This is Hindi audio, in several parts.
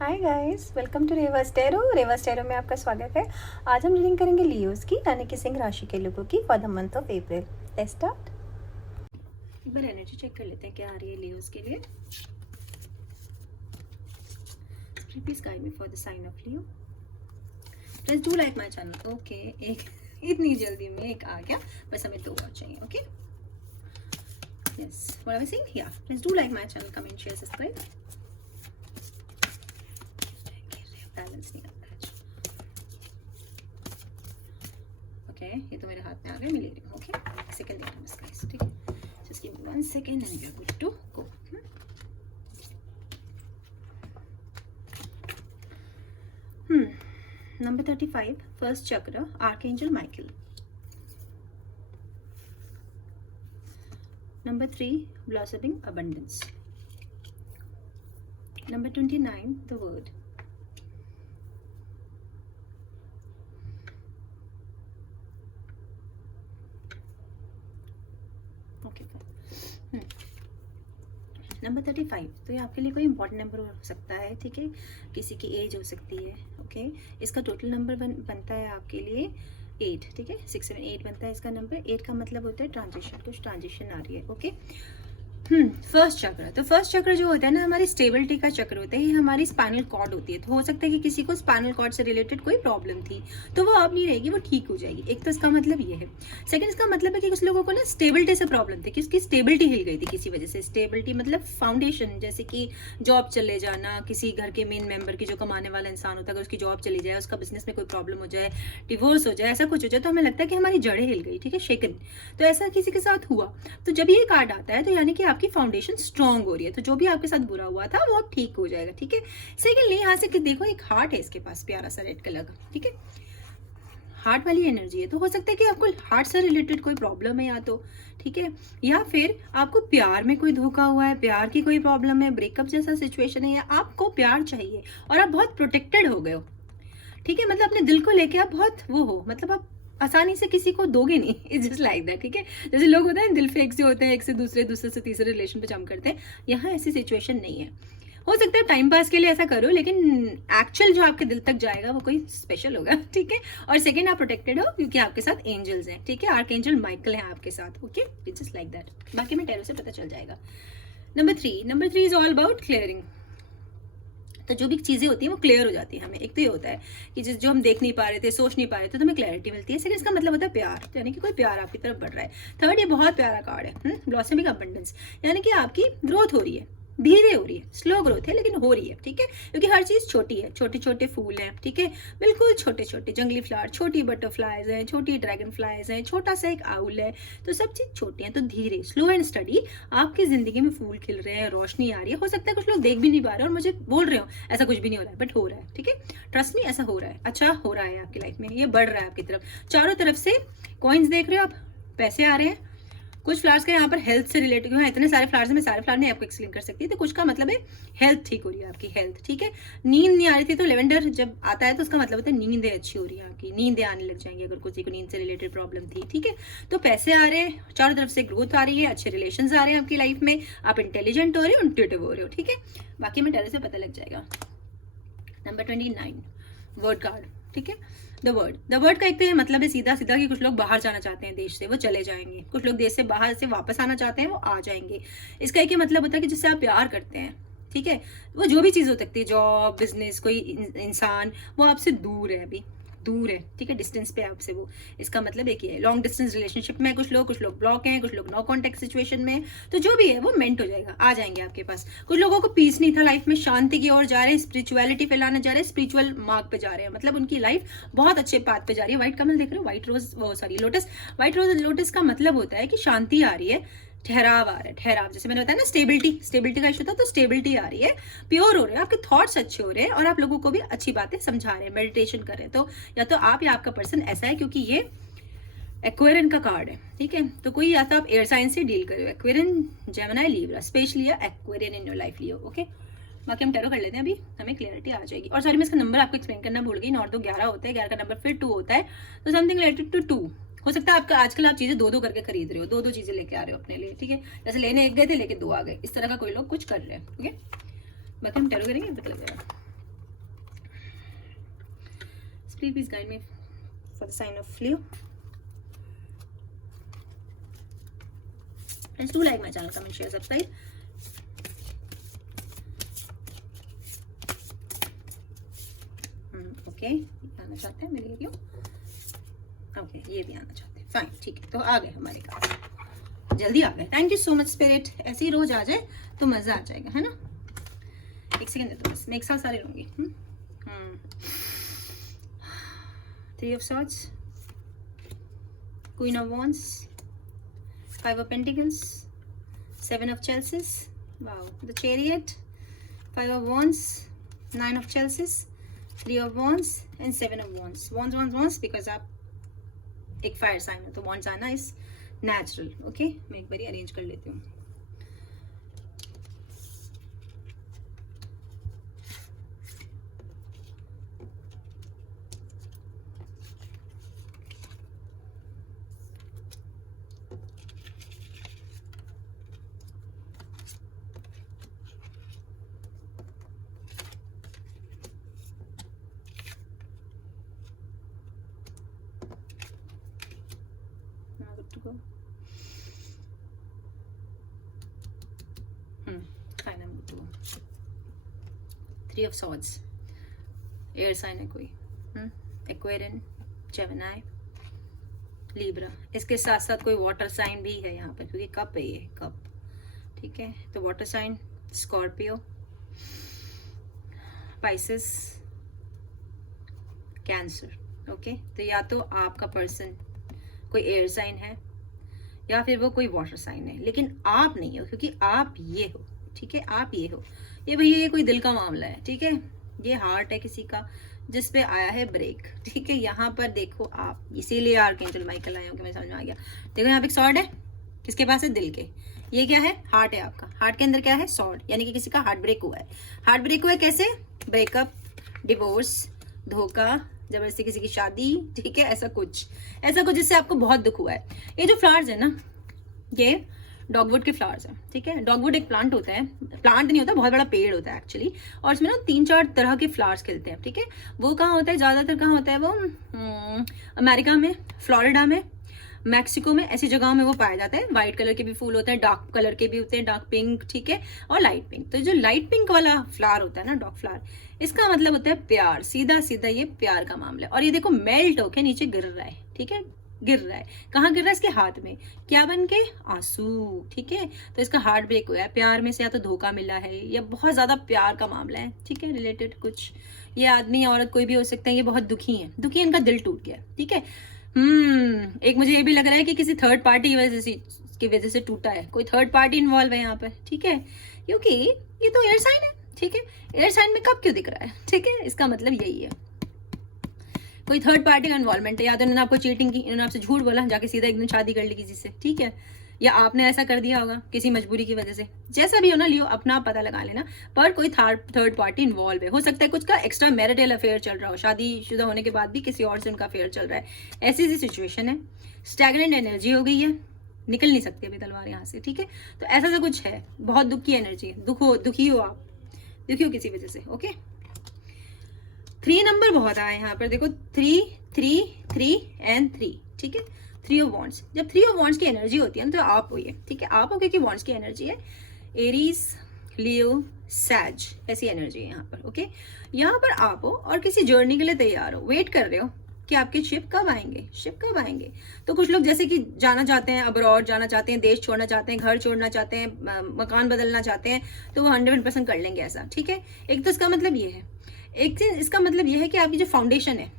Hi guys, welcome to reverse tarot. Reverse tarot में आपका स्वागत है। आज हम रीडिंग करेंगे लियोस की, यानी कि सिंह राशि के लोगों की for the month of April. Let's start. एक बार एनर्जी चेक कर लेते हैं क्या आ रही है लियोस के लिए। Please guide me for the sign of Leo. Please do like my channel. Okay, एक इतनी जल्दी में एक आ गया, बस हमें 2 और चाहिए। Okay, yes, what I am saying, या please do like my channel, comment, share, subscribe. Balance नहीं आता है। ओके, ये तो मेरे हाथ में आ गया, मैं ले रही हूँ। ओके, सेकंड देखना बस गाइस, ठीक है। Just give me 1 second and we are good to go. Number 35, first chakra, Archangel Michael. Number 3, blossoming abundance. Number 29, the word. Okay, fine. Number 35, तो ये आपके लिए कोई इंपॉर्टेंट नंबर हो सकता है, ठीक है। किसी की एज हो सकती है। ओके, इसका टोटल नंबर बनता है आपके लिए 8, ठीक है। 6 7 8 बनता है इसका नंबर। 8 का मतलब होता है ट्रांजिशन, कुछ ट्रांजिशन आ रही है। ओके, फर्स्ट चक्र, तो फर्स्ट चक्र जो होता है ना, हमारी स्टेबिलिटी का चक्र होता है। ये हमारी स्पाइनल कॉर्ड होती है। तो हो सकता है कि किसी को स्पाइनल कॉर्ड से रिलेटेड कोई प्रॉब्लम थी, तो वो अब नहीं रहेगी, वो ठीक हो जाएगी। एक तो इसका मतलब ये है। सेकंड, इसका मतलब है कि कुछ लोगों को ना स्टेबिलिटी से प्रॉब्लम थी, कि उसकी स्टेबिलिटी हिल गई थी किसी वजह से। स्टेबिलिटी मतलब फाउंडेशन, जैसे कि जॉब चले जाना, किसी घर के मेन मेंबर की, जो कमाने वाला इंसान होता है, अगर उसकी जॉब चली जाए, उसका बिजनेस में कोई प्रॉब्लम हो जाए, डिवोर्स हो जाए, ऐसा कुछ हो जाए, तो हमें लगता है कि हमारी जड़ें हिल गई, ठीक है, शेकन। तो ऐसा किसी के साथ हुआ, तो जब ये कार्ड आता है तो यानी कि आपकी फाउंडेशन स्ट्रांग हो रही है। तो जो भी आपके साथ बुरा हुआ था वो अब ठीक हो जाएगा, ठीक है। सेकेंडली, यहाँ से देखो, एक हार्ट है इसके पास, प्यारा सा रेड कलर का, ठीक है। हार्ट वाली एनर्जी है, तो हो सकता है कि आपको हार्ट से रिलेटेड कोई प्रॉब्लम है, या तो ठीक है, या फिर आपको प्यार में कोई धोखा हुआ है, प्यार की कोई प्रॉब्लम है, ब्रेकअप जैसा सिचुएशन है, या आपको प्यार चाहिए और आप बहुत प्रोटेक्टेड हो गए हो, ठीक है। मतलब अपने दिल को लेके आप बहुत वो हो, मतलब आप आसानी से किसी को दोगे नहीं। इट्स जस्ट लाइक दैट, ठीक है। जैसे लोग होते हैं दिल फेंक से होते हैं, एक से दूसरे, दूसरे से तीसरे रिलेशन पे जंप करते हैं। यहाँ ऐसी सिचुएशन नहीं है। हो सकता है टाइम पास के लिए ऐसा करो, लेकिन एक्चुअल जो आपके दिल तक जाएगा वो कोई स्पेशल होगा, ठीक है। और सेकंड, आप प्रोटेक्टेड हो क्योंकि आपके साथ एंजल्स हैं, ठीक है। आर्कएंजल माइकल है आपके साथ। Okay, it's just like that. बाकी में टैरो से पता चल जाएगा। Number 3 is all about clearing. तो जो भी चीज़ें होती हैं वो क्लियर हो जाती है हमें। एक तो ये होता है कि जिस जो हम देख नहीं पा रहे थे, सोच नहीं पा रहे थे, तो हमें क्लैरिटी मिलती है। सेकंड, इसका मतलब होता है प्यार, यानी कि कोई प्यार आपकी तरफ बढ़ रहा है। थर्ड, ये बहुत प्यारा कार्ड है, ब्लॉसमिंग अबंडेंस, यानी कि आपकी ग्रोथ हो रही है, धीरे हो रही है, स्लो ग्रोथ है, लेकिन हो रही है, ठीक है। क्योंकि हर चीज़ छोटी है, छोटे छोटे फूल हैं, ठीक है, बिल्कुल छोटे छोटे जंगली फ्लावर, छोटी बटरफ्लाइज हैं, छोटी ड्रैगन फ्लाइज हैं, छोटा सा एक आउल है, तो सब चीज़ छोटी हैं। तो धीरे, स्लो एंड स्टडी आपकी ज़िंदगी में फूल खिल रहे हैं, रोशनी आ रही है। हो सकता है कुछ लोग देख भी नहीं पा रहे और मुझे बोल रहे हो ऐसा कुछ भी नहीं हो रहा है, बट हो रहा है, ठीक है। ट्रस्ट मी, ऐसा हो रहा है, अच्छा हो रहा है आपकी लाइफ में, ये बढ़ रहा है आपकी तरफ। चारों तरफ से कॉइन्स देख रहे हो आप, पैसे आ रहे हैं। कुछ फ्लावर्स का यहाँ पर हेल्थ से रिलेटेड, क्योंकि इतने सारे फ्लावर्स हैं, मैं सारे फ्लावर नहीं आपको एक्सप्लेन कर सकती। तो कुछ का मतलब है हेल्थ ठीक हो रही है आपकी, हेल्थ, ठीक है। नींद नहीं आ रही थी, तो लेवेंडर जब आता है तो उसका मतलब होता है नींदें अच्छी हो रही है आपकी, नींदें आने लग जाएंगी अगर किसी को नींद से रिलेटेड प्रॉब्लम थी, ठीक है। तो पैसे आ रहे हैं, चारों तरफ से ग्रोथ आ रही है, अच्छे रिलेशन आ रहे हैं आपकी लाइफ में, आप इंटेलिजेंट हो रहे हो, इंट्यूटिव हो रहे हो, ठीक है। बाकी में टैरो से पता लग जाएगा। नंबर 29, वर्ड कार्ड, ठीक है। द वर्ड का एक तो ये मतलब है सीधा सीधा कि कुछ लोग बाहर जाना चाहते हैं देश से, वो चले जाएंगे। कुछ लोग देश से बाहर से वापस आना चाहते हैं, वो आ जाएंगे। इसका एक ही मतलब होता है कि जिससे आप प्यार करते हैं, ठीक है, वो जो भी चीज़ हो सकती है, जॉब, बिजनेस, कोई इंसान, वो आपसे दूर है, अभी दूर है, ठीक है, डिस्टेंस पे आपसे वो। इसका मतलब एक ही है, लॉन्ग डिस्टेंस रिलेशनशिप में कुछ लोग ब्लॉक हैं, कुछ लोग नो कॉन्टेक्ट सिचुएशन में। तो जो भी है वो मेंट हो जाएगा, आ जाएंगे आपके पास। कुछ लोगों को पीस नहीं था लाइफ में, शांति की ओर जा रहे हैं, स्पिरिचुअलिटी फैलाने जा रहे हैं, स्पिरिचुअल मार्ग पे जा रहे हैं, मतलब उनकी लाइफ बहुत अच्छे पाथ पे जा रही है। व्हाइट कमल देख रहे हो, व्हाइट रोज, वो sorry lotus, white rose lotus का मतलब होता है कि शांति आ रही है, ठहराव आ रहा है, ठहराव, जैसे मैंने बताया ना, स्टेबिलिटी का इशू था, तो स्टेबिलिटी आ रही है, प्योर हो रहे हैं, आपके थॉट्स अच्छे हो रहे हैं, और आप लोगों को भी अच्छी बातें समझा रहे हैं, मेडिटेशन कर रहे हैं। तो या तो आप या आपका पर्सन ऐसा है, क्योंकि ये एक्वेरियन का कार्ड है, ठीक है। तो कोई या तो आप एयर साइंस से डील करो, Aquarian, Gemini, Libra, specially Aquarian in your life Leo, okay. बाकी हम टैरो कर लेते हैं, अभी हमें क्लियरिटी आ जाएगी। और सॉरी, मैं इसका नंबर आपको एक्सप्लेन करना भूल गई। नॉट तो 11 होता है, 11 का नंबर फिर 2 होता है, तो समथिंग रिलेटेड टू 2 हो सकता है। आपका आजकल आप चीजें 2-2 करके खरीद रहे हो, 2-2 चीजें लेके आ रहे हो अपने लिए, ठीक है। जैसे लेने एक गए थे, लेके 2 आ गए, इस तरह का कोई लोग कुछ कर रहे हैं, ठीक है। बाकी हम टैरो करेंगे, पता लगेगा। please guide me for the sign of Leo. Friends, do like my channel, comment, share, subscribe. Okay, आना चाहते हैं मेरे एरिया। ओके, ये भी आना चाहते हैं, फाइन, ठीक है। तो आ गए हमारे कार्ड, जल्दी आ गए। Thank you so much spirit, ऐसे ही रोज आ जाए तो मजा आ जाएगा, है ना। एक सेकंड दे दो बस, मैं एक साथ सारे लूंगी। 3 of Swords, Queen of Wands, 5 of Pentacles, 7 of Chalices, wow, the Chariot, 5 of Wands, 9 of Chalices, 3 of Wands and 7 of Wands. Wands because आप एक फायर साइन हो तो Wands आना इज नेचुरल। ओके, मैं एक बार अरेंज कर लेती हूँ। Three of Swords, air sign है कोई, एक्वेरियन, जेमिनी, लिब्रा। इसके साथ साथ कोई वाटर साइन भी है यहाँ पर, क्योंकि कप है ये, कप, ठीक है। तो water sign Scorpio, Pisces, Cancer. Okay, तो या तो आपका पर्सन कोई एयर साइन है या फिर वो कोई वाटर साइन है, लेकिन आप नहीं हो, क्योंकि आप ये हो, ठीक है। आप ये हो, ये भैया ये कोई दिल का मामला है, ठीक है। ये हार्ट है किसी का जिस पे आया है ब्रेक, ठीक है। यहाँ पर देखो आप, इसीलिए आर्कएंजल माइकल आए होंगे, मैं समझ में आ गया। देखो यहाँ पे एक सॉर्ड है, किसके पास है, दिल के। ये क्या है, हार्ट है आपका, हार्ट के अंदर क्या है, सॉर्ड, यानी कि किसी का हार्ट ब्रेक हुआ है। हार्ट ब्रेक हुआ है कैसे, ब्रेकअप, डिवोर्स, धोखा, जबरदस्ती किसी की शादी, ठीक है। ऐसा कुछ जिससे आपको बहुत दुख हुआ है। ये जो फ्लावर्स है ना, ये डॉगवुड के फ्लावर्स हैं, ठीक है। डॉगवुड एक प्लांट होता है, प्लांट नहीं होता, बहुत बड़ा पेड़ होता है एक्चुअली, और इसमें ना 3-4 तरह के फ्लावर्स खिलते हैं, ठीक है। वो कहाँ होता है, ज़्यादातर कहाँ होता है वो, अमेरिका में, फ्लोरिडा में, मैक्सिको में, ऐसी जगहों में वो पाया जाता है। व्हाइट कलर के भी फूल होते हैं, डार्क कलर के भी होते हैं, डार्क पिंक, ठीक है, और लाइट पिंक। तो जो लाइट पिंक वाला फ्लावर होता है ना, डॉग फ्लावर, इसका मतलब होता है प्यार, सीधा सीधा ये प्यार का मामला है। और ये देखो मेल्ट होके नीचे गिर रहा है, ठीक है, गिर रहा है। कहाँ गिर रहा है, इसके हाथ में, क्या बन के, आंसू, ठीक है। तो इसका हार्ट ब्रेक हुआ है, प्यार में से या तो धोखा मिला है या बहुत ज्यादा प्यार का मामला है, ठीक है, रिलेटेड कुछ। ये आदमी या औरत कोई भी हो सकता है, ये बहुत दुखी है, इनका दिल टूट गया, ठीक है। एक मुझे ये भी लग रहा है कि किसी थर्ड पार्टी की वजह से टूटा है, कोई थर्ड पार्टी इन्वॉल्व है यहाँ पर, ठीक है, क्योंकि ये तो एयर साइन है, ठीक है। एयर साइन में कब क्यों दिख रहा है, ठीक है, इसका मतलब यही है, कोई थर्ड पार्टी का इन्वॉल्वमेंट है। या तो इन्होंने आपको चीटिंग की, इन्होंने आपसे झूठ बोला, जाके सीधा एक दिन शादी कर ली किसी से, ठीक है, या आपने ऐसा कर दिया होगा किसी मजबूरी की वजह से। जैसा भी हो ना, लियो अपना पता लगा लेना, पर कोई थर्ड पार्टी इन्वॉल्व है। हो सकता है कुछ का एक्स्ट्रा मैरिटल अफेयर चल रहा हो, शादीशुदा होने के बाद भी किसी और से उनका अफेयर चल रहा है, ऐसी सी सिचुएशन है। स्टैग्नेंट एनर्जी हो गई है, निकल नहीं सकती अभी तलवार यहाँ से, ठीक है। तो ऐसा सा कुछ है, बहुत दुख की एनर्जी है, दुखी हो आप, दुखी हो किसी वजह से। ओके, 3 नंबर बहुत आए यहाँ पर, देखो 3 3 3 and 3, ठीक है। 3 of Wands, जब 3 of Wands की एनर्जी होती है तो आप हो, ये ठीक है, आप हो, क्योंकि Wands की एनर्जी है एरीज, लियो, सैज, ऐसी एनर्जी है यहाँ पर। ओके, यहाँ पर आप हो और किसी जर्नी के लिए तैयार हो, वेट कर रहे हो कि आपके शिप कब आएंगे। तो कुछ लोग जैसे कि जाना चाहते हैं, अब्रॉड जाना चाहते हैं, देश छोड़ना चाहते हैं, घर छोड़ना चाहते हैं, मकान बदलना चाहते हैं, तो वो 100% कर लेंगे ऐसा, ठीक है। एक तो इसका मतलब ये है, एक चीज इसका मतलब ये है कि आपकी जो फाउंडेशन है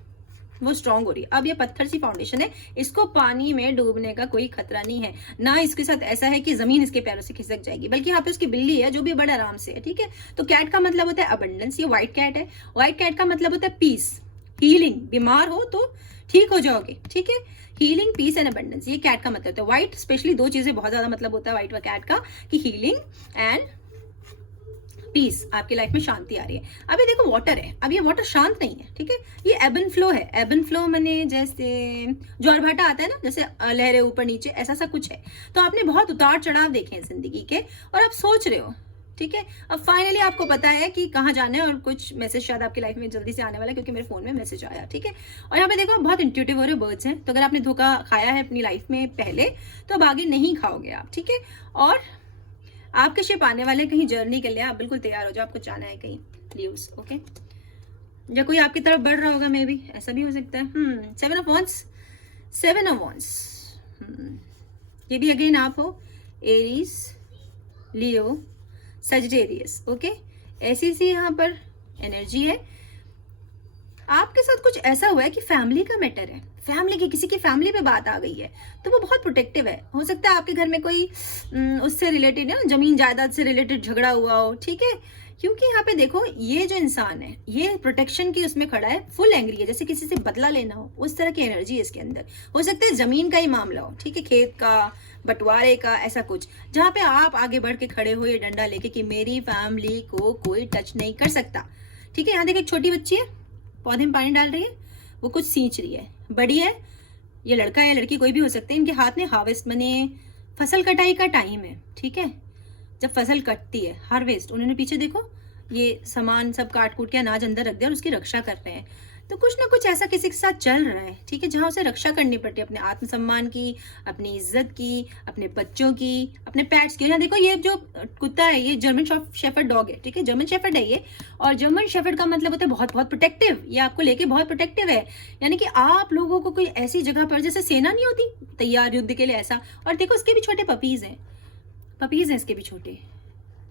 वो स्ट्रांग हो रही है। अब ये पत्थर सी फाउंडेशन है, इसको पानी में डूबने का कोई खतरा नहीं है, ना इसके साथ ऐसा है कि जमीन इसके पैरों से खिसक जाएगी, बल्कि यहाँ पे उसकी बिल्ली है जो भी बड़े आराम से है, ठीक है। तो कैट का मतलब होता है अबंडेंस, ये व्हाइट कैट है। व्हाइट कैट का मतलब होता है पीस, हीलिंग, बीमार हो तो ठीक हो जाओगे, ठीक है, हीलिंग, पीस एंड अबंडेंस, ये कैट का मतलब होता है। व्हाइट स्पेशली 2 चीजें बहुत ज्यादा मतलब होता है व्हाइट व कैट का, कि हीलिंग एंड पीस, आपकी लाइफ में शांति आ रही है। अब ये देखो वाटर है, अब ये वाटर शांत नहीं है, ठीक है, ये एब एंड फ्लो है। एब एंड फ्लो मैंने जैसे ज्वार भाटा आता है ना, जैसे लहरें ऊपर नीचे, ऐसा सा कुछ है। तो आपने बहुत उतार चढ़ाव देखे हैं जिंदगी के, और आप सोच रहे हो ठीक है। अब फाइनली आपको पता है कि कहाँ जाना है, और कुछ मैसेज शायद आपकी लाइफ में जल्दी से आने वाला है, क्योंकि मेरे फोन में मैसेज आया, ठीक है। और यहाँ पे देखो बहुत इंट्यूटिव हो रहे बर्ड्स हैं, तो अगर आपने धोखा खाया है अपनी लाइफ में पहले, तो अब आगे नहीं खाओगे आप, ठीक है। और आपके शिप आने वाले कहीं जर्नी के लिए, आप बिल्कुल तैयार हो जाओ, आपको जाना है कहीं लीव्स, ओके। या कोई आपकी तरफ बढ़ रहा होगा, मे बी ऐसा भी हो सकता है। 7 ऑफ वॉन्ड्स, 7 ऑफ वॉन्ड्स, ये भी अगेन आप हो, एरीज, लियो, सजिटेरियस, ओके। ऐसी सी यहाँ पर एनर्जी है। आपके साथ कुछ ऐसा हुआ है कि फैमिली का मैटर है, फैमिली की, किसी की फैमिली पे बात आ गई है, तो वो बहुत प्रोटेक्टिव है। हो सकता है आपके घर में कोई उससे रिलेटेड है, जमीन जायदाद से रिलेटेड झगड़ा हुआ हो, ठीक है। क्योंकि यहाँ पे देखो ये जो इंसान है, ये प्रोटेक्शन की उसमें खड़ा है, फुल एंग्री है, जैसे किसी से बदला लेना हो, उस तरह की एनर्जी है इसके अंदर। हो सकता है जमीन का ही मामला हो, ठीक है, खेत का, बंटवारे का, ऐसा कुछ, जहाँ पे आप आगे बढ़ के खड़े हो ये डंडा लेके कि मेरी फैमिली को कोई टच नहीं कर सकता, ठीक है। यहाँ देखिए एक छोटी बच्ची है, पौधे में पानी डाल रही है, वो कुछ सींच रही है। बड़ी है, ये लड़का है लड़की कोई भी हो सकते हैं, इनके हाथ में हार्वेस्ट मने फसल कटाई का टाइम है, ठीक है। जब फसल कटती है, हार्वेस्ट, उन्होंने पीछे देखो ये सामान सब काट कूट के अनाज अंदर रख दिया और उसकी रक्षा कर रहे हैं। तो कुछ ना कुछ ऐसा किसी के साथ चल रहा है, ठीक है, जहाँ उसे रक्षा करनी पड़ती है अपने आत्मसम्मान की, अपनी इज्जत की, अपने बच्चों की, अपने पेट्स की। यहाँ देखो ये जो कुत्ता है, ये जर्मन शेफर्ड डॉग है, ठीक है, जर्मन शेफर्ड है ये। और जर्मन शेफर्ड का मतलब होता है बहुत बहुत प्रोटेक्टिव, ये आपको लेके बहुत प्रोटेक्टिव है। यानी कि आप लोगों को कोई ऐसी जगह पर, जैसे सेना नहीं होती तैयार युद्ध के लिए, ऐसा। और देखो इसके भी छोटे पपीज हैं, पपीज हैं इसके भी छोटे।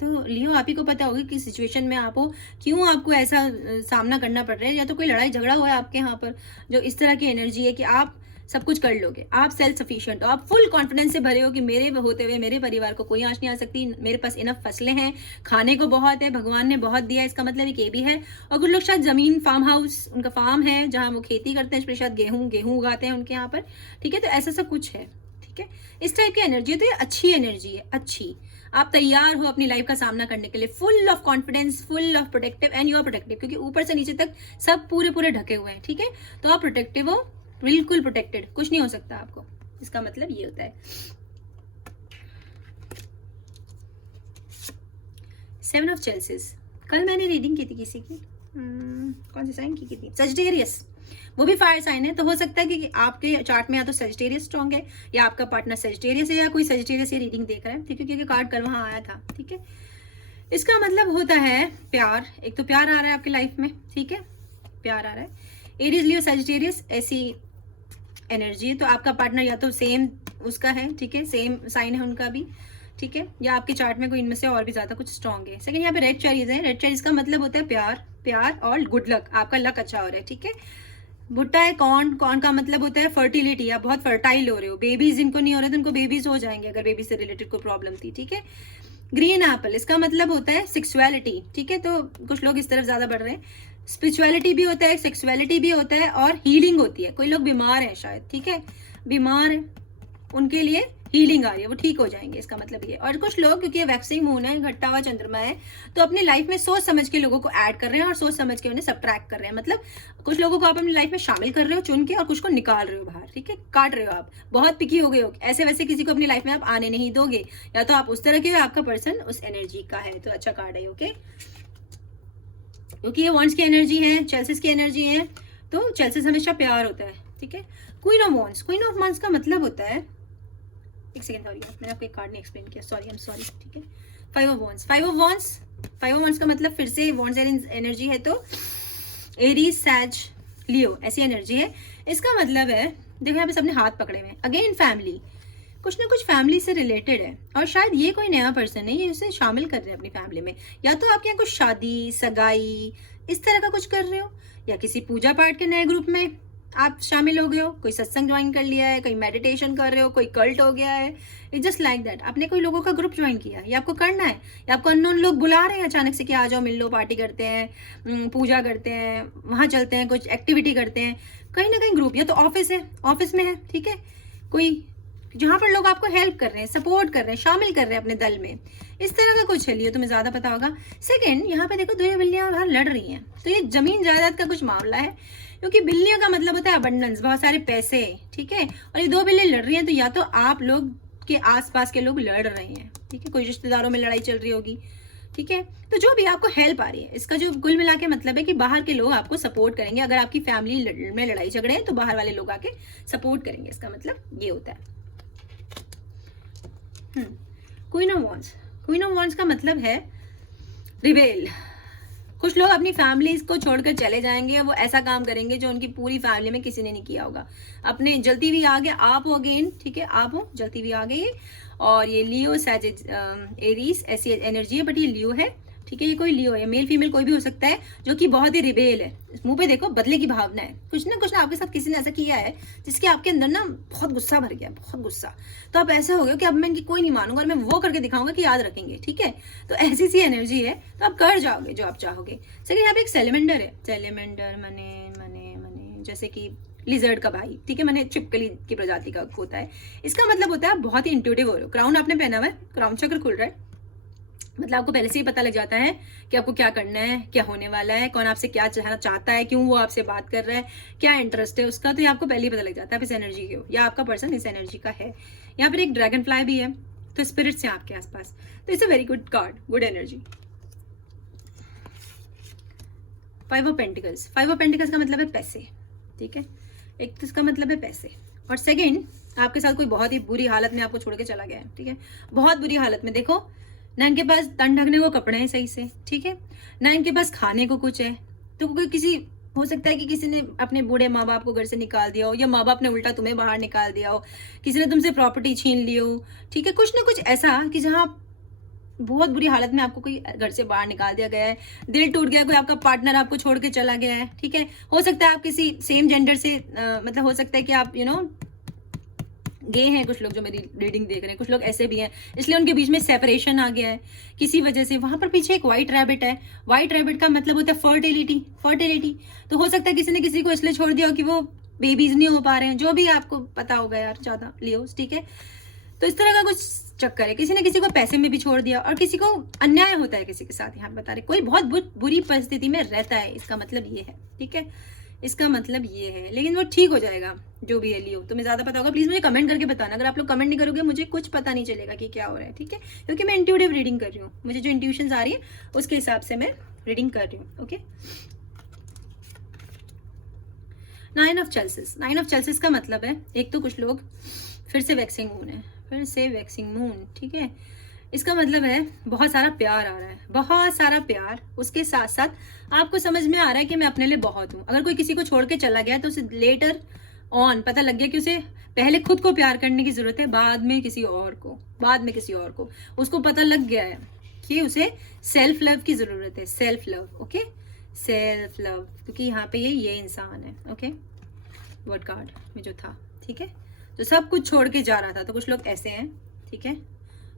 तो लियो, आप ही को पता होगा कि सिचुएशन में आप हो, क्यों आपको ऐसा सामना करना पड़ रहा है। या तो कोई लड़ाई झगड़ा हुआ है आपके यहाँ पर, जो इस तरह की एनर्जी है कि आप सब कुछ कर लोगे, आप सेल्फ सफिशिएंट हो, आप फुल कॉन्फिडेंस से भरे हो कि मेरे होते हुए मेरे परिवार को कोई आंच नहीं आ सकती, मेरे पास इनफ फसलें हैं, खाने को बहुत है, भगवान ने बहुत दिया, इसका मतलब एक ये भी है। और कुछ लोग शायद जमीन, फार्म हाउस, उनका फार्म है जहाँ वो खेती करते हैं, शायद गेहूँ उगाते हैं उनके यहाँ पर, ठीक है। तो ऐसा सब कुछ है, ठीक है, इस टाइप की एनर्जी है। तो ये अच्छी एनर्जी है, अच्छी। आप तैयार हो अपनी लाइफ का सामना करने के लिए, full of confidence, full of protective, and you are protective, क्योंकि ऊपर से नीचे तक सब पूरे पूरे ढके हुए हैं, ठीक है। तो आप प्रोटेक्टिव हो, बिल्कुल प्रोटेक्टेड, कुछ नहीं हो सकता आपको, इसका मतलब ये होता है। 7 ऑफ चेल्सिस, कल मैंने रीडिंग की थी किसी की, कौन सी साइन की थी, सजिटेरियस, वो भी फायर साइन है। तो हो सकता है कि आपके चार्ट में या तो सजिटेरियस स्ट्रॉन्ग है, या आपका पार्टनर सजिटेरियस है, या कोई सजिटेरियस ये रीडिंग देख रहा है, ठीक है, क्योंकि कार्ड कल वहां आया था, ठीक है। इसका मतलब होता है प्यार, एक तो प्यार आ रहा है आपकी लाइफ में, ठीक है, प्यार आ रहा है। एरीज, लियो, सजिटेरियस, ऐसी एनर्जी है। तो आपका पार्टनर या तो सेम उसका है, ठीक है, सेम साइन है उनका भी, ठीक है, या आपके चार्ट में कोई इनमें से और भी ज्यादा कुछ स्ट्रॉन्ग है। सेकंड यहाँ पे रेड चेरीज है, रेड चेरीज का मतलब होता है प्यार, प्यार और गुड लक, आपका लक अच्छा हो रहा है, ठीक है। भुट्टा है कॉर्न, कॉर्न का मतलब होता है फर्टिलिटी, आप बहुत फर्टाइल हो रहे हो। बेबीज जिनको नहीं हो रहे तो उनको बेबीज हो जाएंगे, अगर बेबी से रिलेटेड कोई प्रॉब्लम थी, ठीक है। ग्रीन एप्पल, इसका मतलब होता है सेक्सुअलिटी, ठीक है। तो कुछ लोग इस तरफ ज्यादा बढ़ रहे हैं, स्पिरिचुअलिटी भी होता है, सेक्सुअलिटी भी होता है, और हीलिंग होती है। कोई लोग बीमार है शायद, ठीक है, बीमार है, उनके लिए हीलिंग आ रही है, वो ठीक हो जाएंगे, इसका मतलब ये। और कुछ लोग, क्योंकि ये वैक्सिंग मून है, घटता हुआ चंद्रमा है, तो अपनी लाइफ में सोच समझ के लोगों को ऐड कर रहे हैं और सोच समझ के उन्हें सबट्रैक्ट कर रहे हैं। मतलब कुछ लोगों को आप अपनी लाइफ में शामिल कर रहे हो चुन के, और कुछ को निकाल रहे हो बाहर, ठीक है, काट रहे हो। आप बहुत पिकी हो गए हो, ऐसे वैसे किसी को अपनी लाइफ में आप आने नहीं दोगे, या तो आप उस तरह के हो, आपका पर्सन उस एनर्जी का है। तो अच्छा कार्ड है, ओके, क्योंकि ये वॉन्ड्स की एनर्जी है, चेल्सिस की एनर्जी है, तो चेल्सिस हमेशा प्यार होता है, ठीक है। Queen of wands, queen of wands का मतलब होता है, एक सेकंड, सॉरी मैंने आपको एक कार्ड नहीं एक्सप्लेन किया, सॉरी, आई एम सॉरी, ठीक है। 5 of wands, 5 of wands, 5 of wands का मतलब फिर से वॉन्ड्स एनर्जी है, तो एरीज, सैज, लियो, ऐसी एनर्जी है। इसका मतलब है, देखो यहाँ पे सबने हाथ पकड़े हुए हैं, अगेन फैमिली, कुछ ना कुछ फैमिली से रिलेटेड है, और शायद ये कोई नया पर्सन है, ये उसे शामिल कर रहे हैं अपनी फैमिली में। या तो आपके यहाँ कुछ शादी, सगाई, इस तरह का कुछ कर रहे हो, या किसी पूजा पाठ के नए ग्रुप में आप शामिल हो गए हो, कोई सत्संग ज्वाइन कर लिया है, कोई मेडिटेशन कर रहे हो, कोई कल्ट हो गया है, इट्स जस्ट लाइक दैट। आपने कोई लोगों का ग्रुप ज्वाइन किया, ये आपको करना है, या आपको अननोन लोग बुला रहे हैं अचानक से कि आ जाओ, मिल लो, पार्टी करते हैं, पूजा करते हैं, वहां चलते हैं, कुछ एक्टिविटी करते हैं, कहीं ना कहीं ग्रुप। या तो ऑफिस है, ऑफिस में है, ठीक है, कोई जहां पर लोग आपको हेल्प कर रहे हैं, सपोर्ट कर रहे हैं, शामिल कर रहे हैं अपने दल में, इस तरह का कुछ है। लियो तुम्हें ज्यादा पता होगा। सेकंड, यहाँ पे देखो दो ये बिल्लियां बाहर लड़ रही हैं, तो ये जमीन जायदाद का कुछ मामला है, क्योंकि बिल्लियों का मतलब होता है अबंडेंस, बहुत सारे पैसे, ठीक है। और ये दो बिल्ली लड़ रही हैं, तो या तो आप लोग के आसपास के लोग लड़ रहे हैं, ठीक है, कोई रिश्तेदारों में लड़ाई चल रही होगी, ठीक है। तो जो भी आपको हेल्प आ रही है, इसका जो कुल मिला के मतलब है कि बाहर के लोग आपको सपोर्ट करेंगे। अगर आपकी फैमिली में लड़ाई झगड़े हैं तो बाहर वाले लोग आके सपोर्ट करेंगे, इसका मतलब ये होता है। Queen of wands, queen of wands का मतलब है रिबेल। कुछ लोग अपनी फैमिली को छोड़कर चले जाएंगे, वो ऐसा काम करेंगे जो उनकी पूरी फैमिली में किसी ने नहीं किया होगा। अपने जलती हुई आगे आप हो अगेन, ठीक है, आप हो जलती हुई आगे ये, और ये लियो सैजिट एरीज ऐसी एनर्जी है, बट ये लियो है, ठीक है। ये कोई लियो है, मेल फीमेल कोई भी हो सकता है, जो कि बहुत ही रिबेल है। मुंह पे देखो बदले की भावना है, कुछ ना आपके साथ किसी ने ऐसा किया है जिसके आपके अंदर ना बहुत गुस्सा भर गया, बहुत गुस्सा। तो आप ऐसे हो गए कि अब मैं इनकी कोई नहीं मानूंगा और मैं वो करके दिखाऊंगा कि याद रखेंगे, ठीक है। तो ऐसी सी एनर्जी है, तो आप कर जाओगे जो आप चाहोगे। सेकंड यहाँ पे एक सेलेमेंडर है, सेलेमेंडर मने मने मने जैसे कि लिजर्ड का भाई, ठीक है, मैंने छिपकली की प्रजाति का होता है। इसका मतलब होता है आप बहुत ही इंट्यूटिव हो रहे हो। क्राउन आपने पहना हुआ है, क्राउन चक्र खुल रहा है, मतलब आपको पहले से ही पता लग जाता है कि आपको क्या करना है, क्या होने वाला है, कौन आपसे क्या चाहता है, क्यों वो आपसे बात कर रहा है, क्या इंटरेस्ट है उसका, तो ये आपको पहले ही पता लग जाता है आप इस एनर्जी के हो, या आपका पर्सन इस एनर्जी का है। यहाँ पर एक ड्रैगन फ्लाई भी है, तो स्पिरिट्स हैं आपके आसपास, तो it's a very good card, good energy. 5 of pentacles, 5 of pentacles का मतलब है पैसे, ठीक है, एक तो इसका मतलब है पैसे, और सेकेंड आपके साथ कोई बहुत ही बुरी हालत में आपको छोड़ के चला गया है, ठीक है, बहुत बुरी हालत में। देखो ना इनके पास तन ढकने को कपड़े हैं सही से, ठीक है, ना इनके पास खाने को कुछ है, तो कोई किसी हो सकता है कि किसी ने अपने बूढ़े माँ बाप को घर से निकाल दिया हो, या माँ बाप ने उल्टा तुम्हें बाहर निकाल दिया हो, किसी ने तुमसे प्रॉपर्टी छीन ली हो, ठीक है, कुछ ना कुछ ऐसा कि जहाँ बहुत बुरी हालत में आपको कोई घर से बाहर निकाल दिया गया है, दिल टूट गया, कोई आपका पार्टनर आपको छोड़ के चला गया है, ठीक है। हो सकता है आप किसी सेम जेंडर से मतलब हो सकता है कि आप गए हैं, कुछ लोग जो मेरी रीडिंग देख रहे हैं, कुछ लोग ऐसे भी हैं, इसलिए उनके बीच में सेपरेशन आ गया है किसी वजह से। वहां पर पीछे एक व्हाइट रैबिट है, व्हाइट रैबिट का मतलब होता है फर्टिलिटी, फर्टिलिटी। तो हो सकता है किसी ने किसी को इसलिए छोड़ दिया हो कि वो बेबीज नहीं हो पा रहे हैं, जो भी आपको पता होगा यार, ज्यादा लियोस, ठीक है। तो इस तरह का कुछ चक्कर है, किसी ने किसी को पैसे में भी छोड़ दिया, और किसी को अन्याय होता है किसी के साथ, यहाँ बता रहे कोई बहुत बुरी परिस्थिति में रहता है, इसका मतलब ये है, ठीक है, इसका मतलब ये है। लेकिन वो ठीक हो जाएगा, जो भी है लियो, तुम्हें ज्यादा पता होगा, प्लीज मुझे कमेंट करके बताना। अगर आप लोग कमेंट नहीं करोगे मुझे कुछ पता नहीं चलेगा कि क्या हो रहा है, ठीक है, क्योंकि मैं इंट्यूटिव रीडिंग कर रही हूँ, मुझे जो इंट्यूशंस आ रही है उसके हिसाब से मैं रीडिंग कर रही हूँ, ओके। 9 ऑफ चेल्सिस, 9 ऑफ चेल्सिस का मतलब है, एक तो कुछ लोग फिर से वैक्सिंग मून है, फिर से वैक्सिंग मून, ठीक है। इसका मतलब है बहुत सारा प्यार आ रहा है, बहुत सारा प्यार, उसके साथ साथ आपको समझ में आ रहा है कि मैं अपने लिए बहुत हूँ। अगर कोई किसी को छोड़ के चला गया तो उसे लेटर ऑन पता लग गया कि उसे पहले खुद को प्यार करने की जरूरत है, बाद में किसी और को, बाद में किसी और को, उसको पता लग गया है कि उसे सेल्फ लव की जरूरत है, self love, okay, self love, क्योंकि यहाँ पे ये इंसान है, ओके, वर्ड कार्ड में जो था, ठीक है, जो सब कुछ छोड़ के जा रहा था। तो कुछ लोग ऐसे हैं, ठीक है,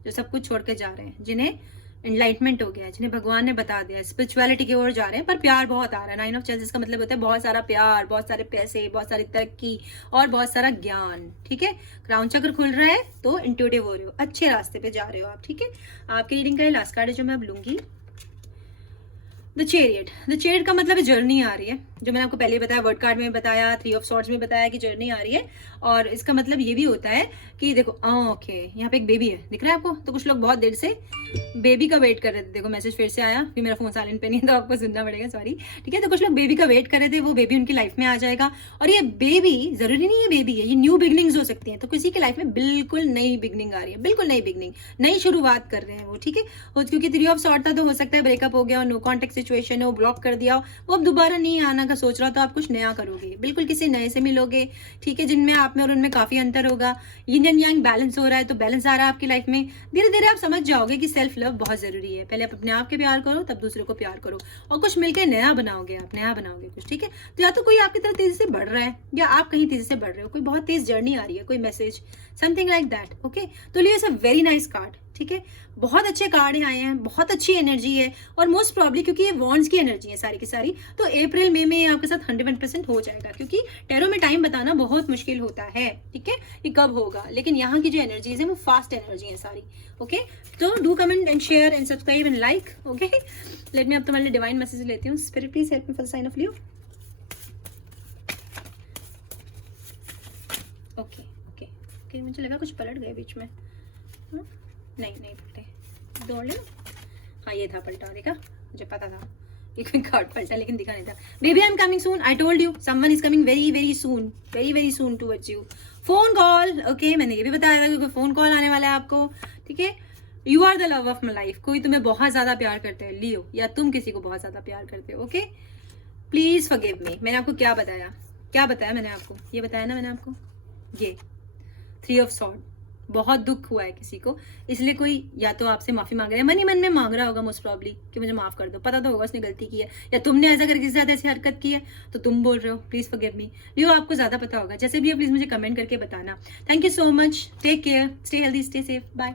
जो सब कुछ छोड़ के जा रहे हैं, जिन्हें एनलाइटमेंट हो गया है, जिन्हें भगवान ने बता दिया, स्पिरिचुअलिटी की ओर जा रहे हैं, पर प्यार बहुत आ रहा है। 9 ऑफ चेल्सिस का मतलब होता है बहुत सारा प्यार, बहुत सारे पैसे, बहुत सारी तरक्की और बहुत सारा ज्ञान, ठीक है। क्राउन चक्र खुल रहा है, तो इंट्यूटिव हो रहे हो, अच्छे रास्ते पे जा रहे हो आप, ठीक है। आपकी रीडिंग का लास्ट कार्ड है जो मैं अब लूंगी, द चैरियट। द चैरियट का मतलब जर्नी आ रही है, जो मैंने आपको पहले बताया, वर्ड कार्ड में बताया, 3 ऑफ सॉर्ड्स में बताया कि जर्नी आ रही है। और इसका मतलब ये भी होता है कि देखो, ओके, यहाँ पे एक बेबी है, दिख रहा है आपको, तो कुछ लोग बहुत देर से बेबी का वेट कर रहे थे। देखो मैसेज फिर से आया, फिर मेरा फोन साइलेंट पे नहीं है तो आपको सुनना पड़ेगा, सॉरी, ठीक है। तो कुछ लोग बेबी का वेट कर रहे थे, वो बेबी उनकी लाइफ में आ जाएगा, और ये बेबी जरूरी नहीं है बेबी है, ये न्यू बिगनिंग्स हो सकती है। तो किसी की लाइफ में बिल्कुल नई बिगनिंग आ रही है, बिल्कुल नई बिगनिंग, नई शुरुआत कर रहे हैं वो, ठीक है। क्योंकि 3 ऑफ सॉर्ड था, तो हो सकता है ब्रेकअप हो गया, नो कॉन्टेक्ट सिचुएशन है, वो ब्लॉक कर दिया, वो अब दोबारा नहीं आना का सोच रहा, तो आप कुछ नया करोगे, बिल्कुल किसी नए से मिलोगे, ठीक है, जिनमें आप में और उनमें काफी अंतर होगा, यिन एंड यांग बैलेंस हो रहा है, तो बैलेंस आ रहा है आपकी लाइफ में। धीरे धीरे आप समझ जाओगे कि सेल्फ लव बहुत जरूरी है, पहले आप अपने आप के प्यार करो, तब दूसरे को प्यार करो, और कुछ मिलकर नया बनाओगे, आप नया बनाओगे कुछ, ठीक है। तो या तो कोई आपकी तरफ तेजी से बढ़ रहा है, या आप कहीं तेजी से बढ़ रहे हो, कोई बहुत तेज जर्नी आ रही है, कोई message, something like that, okay. तो लिए it's a very nice card, ठीक है, बहुत अच्छे कार्ड आए हैं, बहुत अच्छी एनर्जी है, और मोस्ट प्रॉब्ली क्योंकि ये वॉन्ड्स की एनर्जी है सारी की सारी, तो अप्रैल मई में आपके साथ 100% हो जाएगा, क्योंकि टैरो में टाइम बताना बहुत मुश्किल होता है, ठीक है, ये कब होगा, लेकिन यहाँ की जो एनर्जीज है वो फास्ट एनर्जी है सारी, ओके। तो do comment and share and subscribe and like, okay. Let me अब तुम्हारे लिए डिवाइन मैसेज लेती हूँ। Spirit please help me for the sign of Leo, okay okay okay. मुझे लगा कुछ पलट गए बीच में, नहीं नहीं पलटे, दौड़ ले, हाँ ये था पलटा, देखा, मुझे पता था ये कोई कार्ड पलटा, लेकिन दिखा नहीं था। Baby I am coming soon, I told you someone is coming very very soon, very very soon towards you. Phone call, okay, मैंने ये भी बताया था कि फोन कॉल आने वाला है आपको, ठीक है। You are the love of my life, कोई तुम्हें बहुत ज्यादा प्यार करते हैं लियो, या तुम किसी को बहुत ज्यादा प्यार करते हो, ओके। Please forgive me. मैंने आपको क्या बताया, क्या बताया मैंने आपको, ये बताया ना मैंने आपको, ये 3 ऑफ सॉर्ड, बहुत दुख हुआ है किसी को, इसलिए कोई या तो आपसे माफी मांग रहा है, मन ही मन में मांग रहा होगा मोस्ट प्रॉब्ली कि मुझे माफ कर दो, पता तो होगा उसने गलती की है, या तुमने ऐसा करके किसी साथ ऐसी हरकत की है तो तुम बोल रहे हो प्लीज फॉरगिव मी। लियो आपको ज्यादा पता होगा, जैसे भी है प्लीज मुझे कमेंट करके बताना। Thank you so much, take care, stay healthy, stay safe, bye.